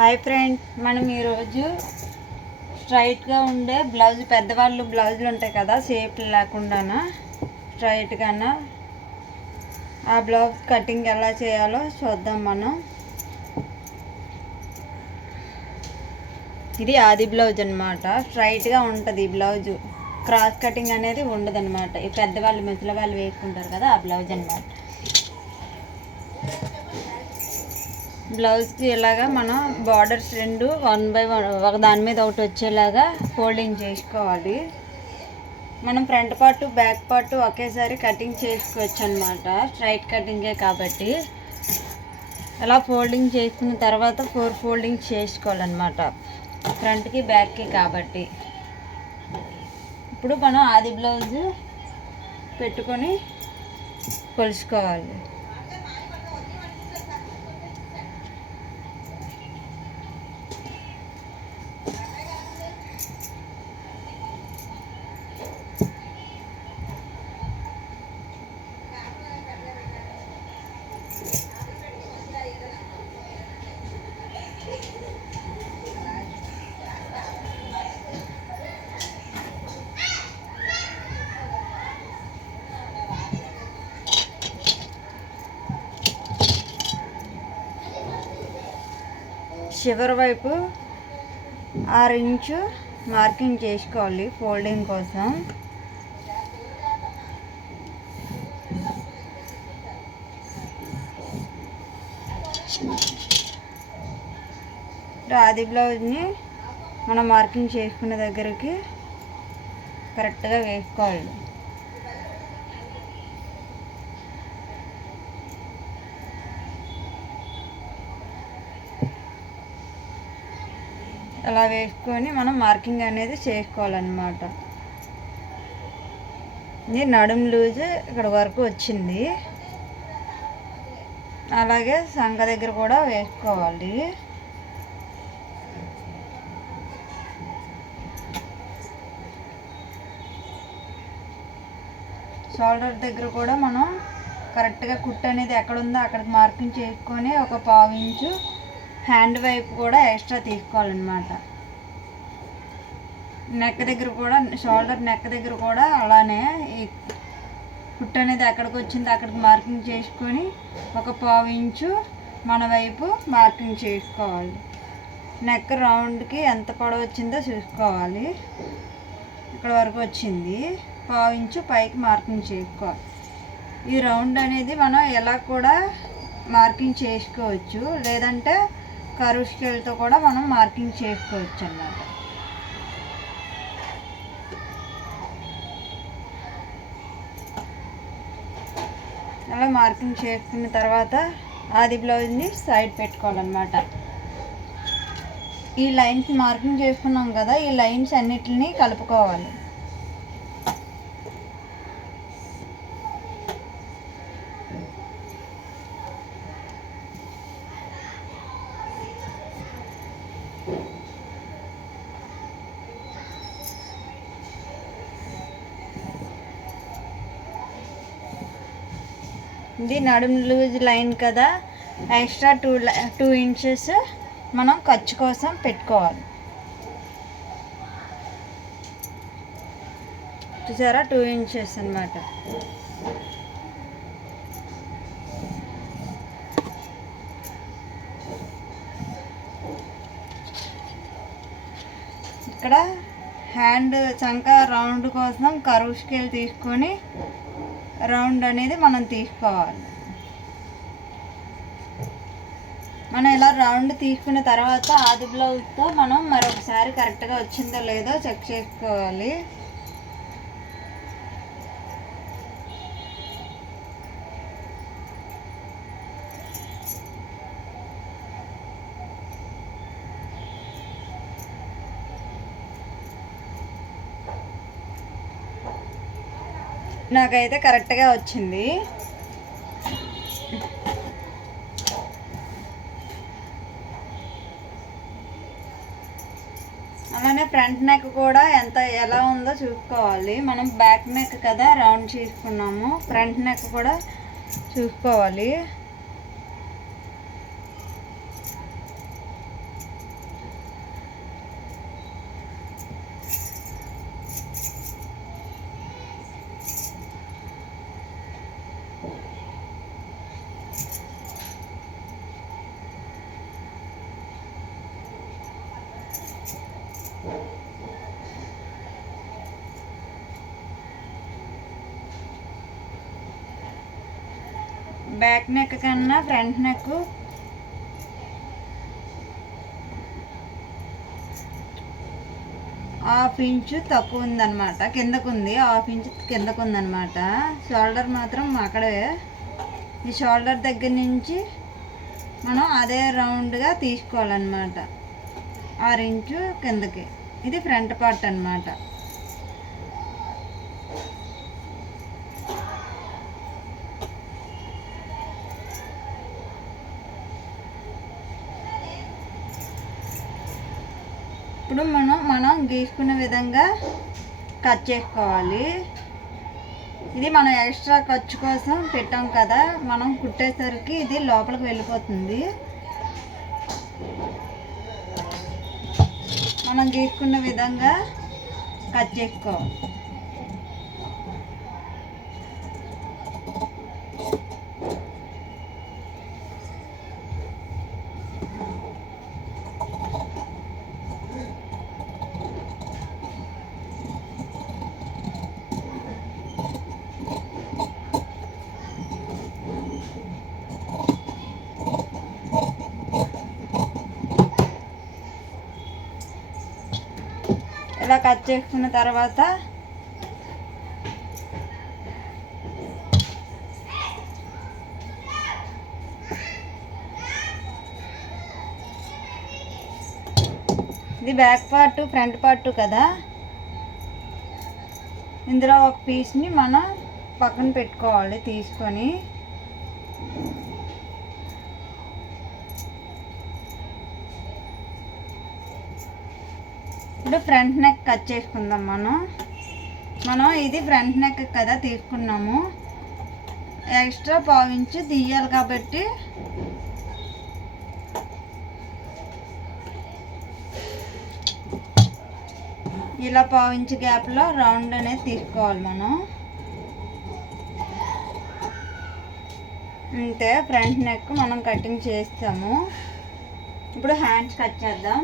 Hi friends, మనం ఈరోజు స్ట్రైట్గా ఉండే బ్లౌజ్, పెద్దవాళ్ళు బ్లౌజులు ఉంటాయి కదా షేప్ లేకుండా స్ట్రైట్గానా, ఆ బ్లౌజ్ కటింగ్ ఎలా చేయాలో చూద్దాం మనం. ఇది ఆది బ్లౌజ్ అనమాట. స్ట్రైట్గా ఉంటుంది ఈ బ్లౌజు, క్రాస్ కటింగ్ అనేది ఉండదు అనమాట. ఈ పెద్దవాళ్ళు ముసలి వాళ్ళు వేసుకుంటారు కదా, ఆ బ్లౌజ్ అనమాట. బ్లౌజ్కి ఇలాగా మనం బార్డర్స్ రెండు 1 by 1 ఒక దాని మీద ఒకటి వచ్చేలాగా ఫోల్డింగ్ చేసుకోవాలి. మనం ఫ్రంట్ పార్ట్ బ్యాక్ పార్ట్ ఒకేసారి కటింగ్ చేసుకోవచ్చు అనమాట, స్ట్రైట్ కటింగే కాబట్టి. అలా ఫోల్డింగ్ చేసుకున్న తర్వాత 4 ఫోల్డింగ్ చేసుకోవాలన్నమాట, ఫ్రంట్కి బ్యాక్కి కాబట్టి. ఇప్పుడు మనం ఆది బ్లౌజ్ పెట్టుకొని కొలుచుకోవాలి. చివరి వైపు 6 ఇంచు మార్కింగ్ చేసుకోవాలి ఫోల్డింగ్ కోసం. ఆది బ్లౌజ్ని మనం మార్కింగ్ చేసుకునే దగ్గరికి కరెక్ట్గా వేసుకోవాలి. అలా వేసుకొని మనం మార్కింగ్ అనేది చేసుకోవాలన్నమాట. ఇది నడుము లూజ్ ఇక్కడ వరకు వచ్చింది. అలాగే సంఖ దగ్గర కూడా వేసుకోవాలి. షోల్డర్ దగ్గర కూడా మనం కరెక్ట్గా కుట్టు అనేది ఎక్కడ ఉందో అక్కడికి మార్కింగ్ చేసుకొని ఒక 1/2 ఇంచు హ్యాండ్ వైపు కూడా ఎక్స్ట్రా తీసుకోవాలన్నమాట. నెక్ దగ్గర కూడా, షోల్డర్ నెక్ దగ్గర కూడా అలానే ఈ కుట్టు అనేది ఎక్కడికి వచ్చిందో అక్కడికి మార్కింగ్ చేసుకొని ఒక 1/2 ఇంచు మన వైపు మార్కింగ్ చేసుకోవాలి. నెక్ రౌండ్కి ఎంత పొడవు వచ్చిందో చూసుకోవాలి. ఇక్కడ వరకు వచ్చింది, 1/2 ఇంచు పైకి మార్కింగ్ చేసుకోవాలి. ఈ రౌండ్ అనేది మనం ఎలా కూడా మార్కింగ్ చేసుకోవచ్చు, లేదంటే కర్వ్ స్కేల్తో కూడా మనం మార్కింగ్ చేసుకోవచ్చు అన్నమాట. అలా మార్కింగ్ చేసుకున్న తర్వాత ఆది బ్లౌజ్ని సైడ్ పెట్టుకోవాలన్నమాట. ఈ లైన్స్ మార్కింగ్ చేసుకున్నాం కదా, ఈ లైన్స్ అన్నిటిని కలుపుకోవాలి. ఇది నడుము లూజ్ లైన్ కదా, ఎక్స్ట్రా 2 ఇంచెస్ మనం ఖర్చు కోసం పెట్టుకోవాలి. చూసారా, 2 ఇంచెస్ అన్నమాట. ఇక్కడ హ్యాండ్ చంక రౌండ్ కోసం కర్వ్ స్కేల్ తీసుకొని రౌండ్ అనేది మనం తీసుకోవాలి. మనం ఇలా రౌండ్ తీసుకున్న తర్వాత ఆది బ్లౌజ్తో మనం మరొకసారి కరెక్ట్గా వచ్చిందో లేదో చెక్ చేసుకోవాలి. నాకైతే కరెక్ట్గా వచ్చింది. అలానే ఫ్రంట్ నెక్ కూడా ఎలా ఉందో చూసుకోవాలి. మనం బ్యాక్ నెక్ కదా రౌండ్ చేసుకున్నాము, ఫ్రంట్ నెక్ కూడా చూసుకోవాలి. బ్యాక్ నెక్ కన్నా ఫ్రంట్ నెక్ హాఫ్ ఇంచు తక్కువ ఉందన్నమాట, కిందకు ఉంది, హాఫ్ ఇంచు కిందకు ఉందన్నమాట. షోల్డర్ మాత్రం అక్కడే, ఈ షోల్డర్ దగ్గర నుంచి మనం అదే రౌండ్గా తీసుకోవాలన్నమాట, 6 ఇంచు కిందకి. ఇది ఫ్రంట్ పార్ట్ అన్నమాట. ఇప్పుడు మనం గీసుకునే విధంగా కట్ చేసుకోవాలి. ఇది మనం ఎక్స్ట్రా ఖర్చు కోసం పెట్టాం కదా, మనం కుట్టేసరికి ఇది లోపలికి వెళ్ళిపోతుంది. మనం గీసుకున్న విధంగా కట్ చేసుకోవాలి. ఇలా కట్ చేసుకున్న తర్వాత ఇది బ్యాక్ పార్ట్ ఫ్రంట్ పార్ట్ కదా, ఇందులో ఒక పీస్ని మనం పక్కన పెట్టుకోవాలి తీసుకొని. ఇప్పుడు ఫ్రంట్ నెక్ కట్ చేసుకుందాం. మనం ఇది ఫ్రంట్ నెక్ కదా తీసుకున్నాము, ఎక్స్ట్రా 1/2 ఇంచు తీయాలి కాబట్టి ఇలా 1/2 ఇంచు గ్యాప్లో రౌండ్ అనేది తీసుకోవాలి మనం. అంతే, ఫ్రంట్ నెక్ మనం కటింగ్ చేస్తాము. ఇప్పుడు హ్యాండ్స్ కట్ చేద్దాం.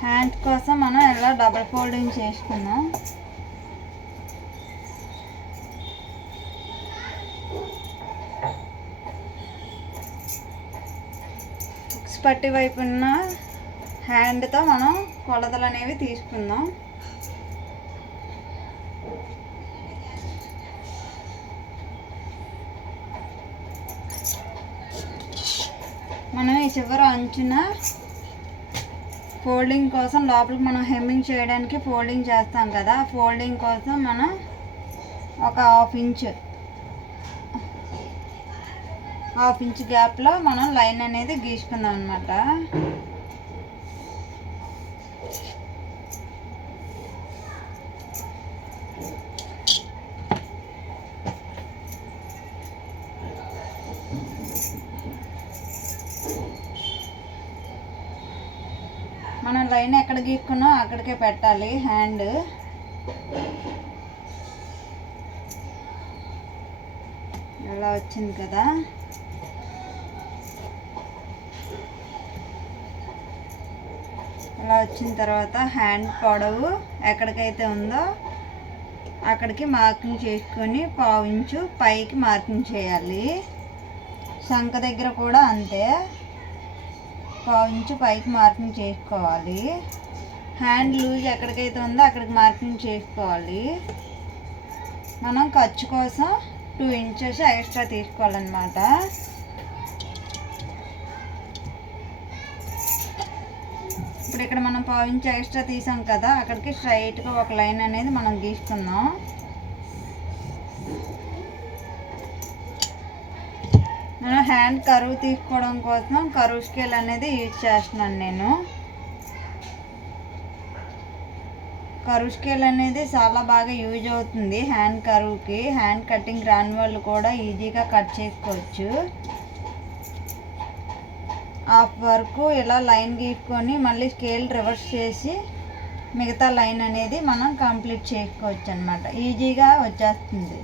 హ్యాండ్ కోసం మనం ఎలా డబల్ ఫోల్డింగ్ చేసుకున్నాం. హుక్స్ పట్టి వైపు ఉన్న హ్యాండ్తో మనం కొలతలు అనేవి తీసుకుందాం. మనం ఈ చివరి అంచున ఫోల్డింగ్ కోసం లోపలికి మనం హెమ్మింగ్ చేయడానికి ఫోల్డింగ్ చేస్తాం కదా, ఫోల్డింగ్ కోసం మనం ఒక 1/2 ఇంచ్ గ్యాప్లో మనం లైన్ అనేది గీసుకుందాం అన్నమాట. మనం లైన్ ఎక్కడ గీసుకున్నాం అక్కడికే పెట్టాలి హ్యాండ్. ఇలా వచ్చింది కదా, ఇలా వచ్చిన తర్వాత హ్యాండ్ పొడవు ఎక్కడికైతే ఉందో అక్కడికి మార్కింగ్ చేసుకొని 1/2 ఇంచు పైకి మార్కింగ్ చేయాలి. శంఖ దగ్గర కూడా అంతే, 1/2 ఇంచు పైకి మార్కింగ్ చేసుకోవాలి. హ్యాండ్ లూజ్ ఎక్కడికైతే ఉందో అక్కడికి మార్కింగ్ చేసుకోవాలి. మనం ఖర్చు కోసం 2 ఇంచెస్ ఎక్స్ట్రా తీసుకోవాలన్నమాట. ఇప్పుడు ఇక్కడ మనం 1/2 ఇంచు ఎక్స్ట్రా తీసాం కదా, అక్కడికి స్ట్రైట్గా ఒక లైన్ అనేది మనం గీసుకుందాం. నేను హ్యాండ్ కరువు తీసుకోవడం కోసం కరువు స్కేల్ అనేది యూజ్ చేస్తున్నాను. నేను కరువు స్కేల్ అనేది చాలా బాగా యూజ్ అవుతుంది హ్యాండ్ కరువుకి. హ్యాండ్ కటింగ్ రాని వాళ్ళు కూడా ఈజీగా కట్ చేసుకోవచ్చు. హాఫ్ వరకు ఇలా లైన్ గీసుకొని మళ్ళీ స్కేల్ రివర్స్ చేసి మిగతా లైన్ అనేది మనం కంప్లీట్ చేసుకోవచ్చు అనమాట. ఈజీగా వచ్చేస్తుంది.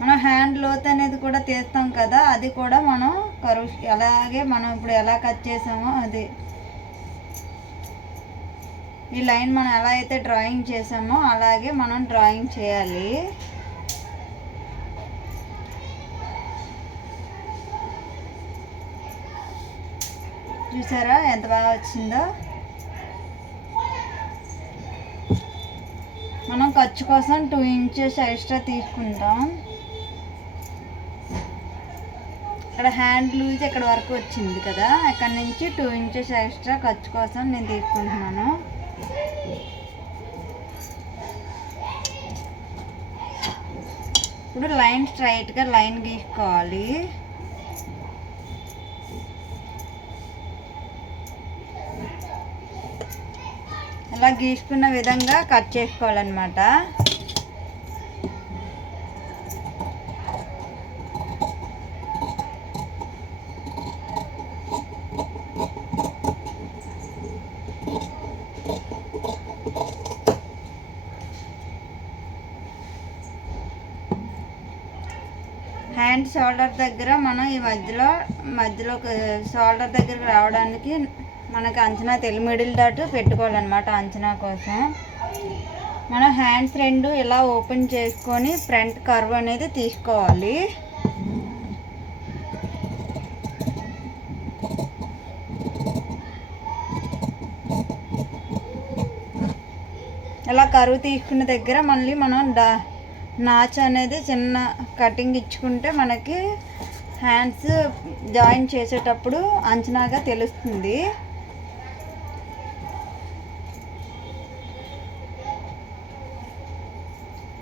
మనం హ్యాండ్ లోత్ అనేది కూడా తీస్తాం కదా, అది కూడా మనం కరువు అలాగే మనం ఇప్పుడు ఎలా కట్ చేసామో అది ఈ లైన్ మనం ఎలా అయితే డ్రాయింగ్ చేసామో అలాగే మనం డ్రాయింగ్ చేయాలి. చూసారా ఎంత బాగా వచ్చిందో. మనం ఖర్చు కోసం 2 ఇంచెస్ ఎక్స్ట్రా తీసుకుంటాం. ఇక్కడ హ్యాండ్ లూజ్ ఇక్కడ వరకు వచ్చింది కదా, ఇక్కడ నుంచి 2 ఇంచెస్ ఎక్స్ట్రా ఖర్చు కోసం నేను తీసుకుంటున్నాను. ఇప్పుడు లైన్ స్ట్రైట్గా లైన్ గీసుకోవాలి. ఇలా గీసుకున్న విధంగా కట్ చేసుకోవాలన్నమాట. హ్యాండ్ షోల్డర్ దగ్గర మనం ఈ మధ్యలో షోల్డర్ దగ్గరకు రావడానికి మనకు అంచనా మిడిల్ డాట్ పెట్టుకోవాలన్నమాట. అంచనా కోసం మనం హ్యాండ్స్ రెండు ఇలా ఓపెన్ చేసుకొని ఫ్రంట్ కర్వ్ అనేది తీసుకోవాలి. ఇలా కర్వ్ తీసుకున్న దగ్గర మళ్ళీ మనం నాచ్ అనేది చిన్న కటింగ్ ఇచ్చుకుంటే మనకి హ్యాండ్స్ జాయిన్ చేసేటప్పుడు అంచనాగా తెలుస్తుంది.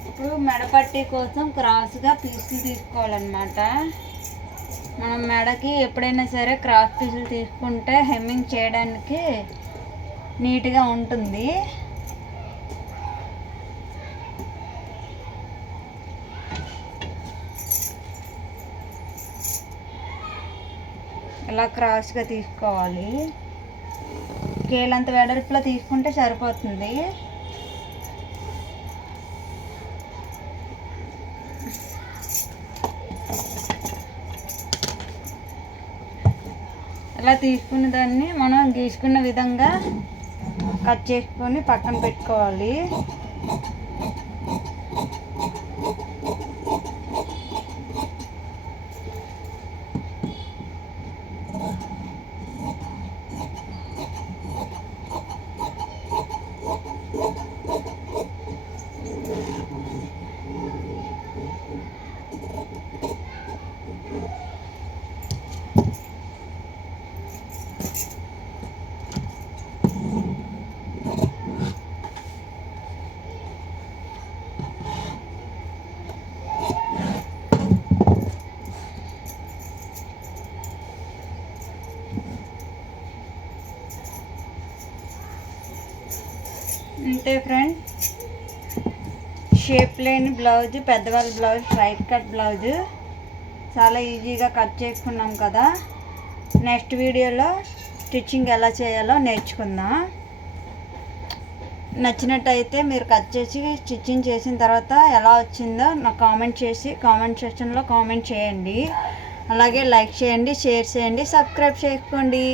ఇప్పుడు మెడపట్టి కోసం క్రాస్గా పీసులు తీసుకోవాలన్నమాట. మనం మెడకి ఎప్పుడైనా సరే క్రాస్ పీసులు తీసుకుంటే హెమ్మింగ్ చేయడానికి నీట్గా ఉంటుంది. ఇలా క్రాస్గా తీసుకోవాలి. కేలంత వెడల్పులో తీసుకుంటే సరిపోతుంది. ఇలా తీసుకున్న దాన్ని మనం గీసుకున్న విధంగా కట్ చేసుకొని పక్కన పెట్టుకోవాలి. అంతే ఫ్రెండ్, షేప్ లేని బ్లౌజ్, పెద్దవాళ్ళ బ్లౌజ్, స్ట్రైట్ కట్ బ్లౌజ్ చాలా ఈజీగా కట్ చేసుకున్నాం కదా. నెక్స్ట్ వీడియోలో స్టిచ్చింగ్ ఎలా చేయాలో నేర్చుకుందాం. నచ్చినట్టయితే మీరు కట్ చేసి స్టిచ్చింగ్ చేసిన తర్వాత ఎలా వచ్చిందో నాకు కామెంట్ సెక్షన్లో కామెంట్ చేయండి. అలాగే లైక్ చేయండి, షేర్ చేయండి, సబ్స్క్రైబ్ చేసుకోండి.